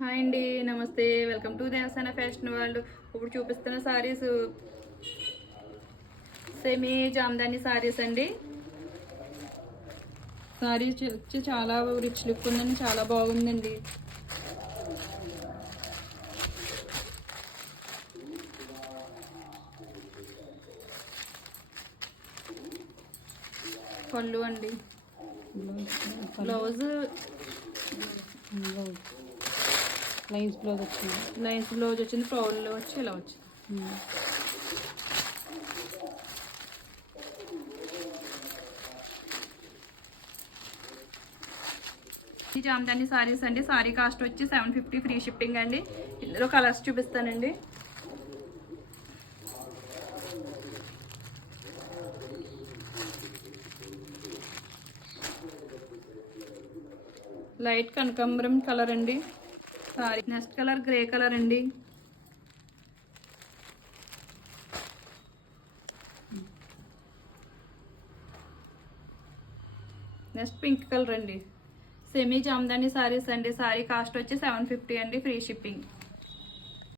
హాయ్ అండి, నమస్తే. Welcome to Devasena fashion world. ఇప్పుడు చూపిస్తున్న సారీస్ సెమీ జామ్దాని సారీస్ అండి. సారీస్ వచ్చి చాలా రిచ్ లుక్ ఉందండి, చాలా బాగుందండి. పళ్ళు అండి, బ్లౌజ్ లైన్స్ బ్లౌజ్ వచ్చింది. లైన్స్ బ్లౌజ్ వచ్చింది. పౌల్లో వచ్చి ఇలా వచ్చింది. ఈ జామ్దాని సారీస్ అండి. సారీ కాస్ట్ వచ్చి 750 ఫ్రీ షిప్పింగ్ అండి. ఇందులో కలర్స్ చూపిస్తానండి. లైట్ కనకాంబరం కలర్ అండి sorry. Next colour grey colour అండి. నెక్స్ట్ పింక్ కలర్ అండి. సెమీ జామ్దాని సారీస్ అండి. సారీ కాస్ట్ వచ్చి 750 అండి, ఫ్రీ షిప్పింగ్.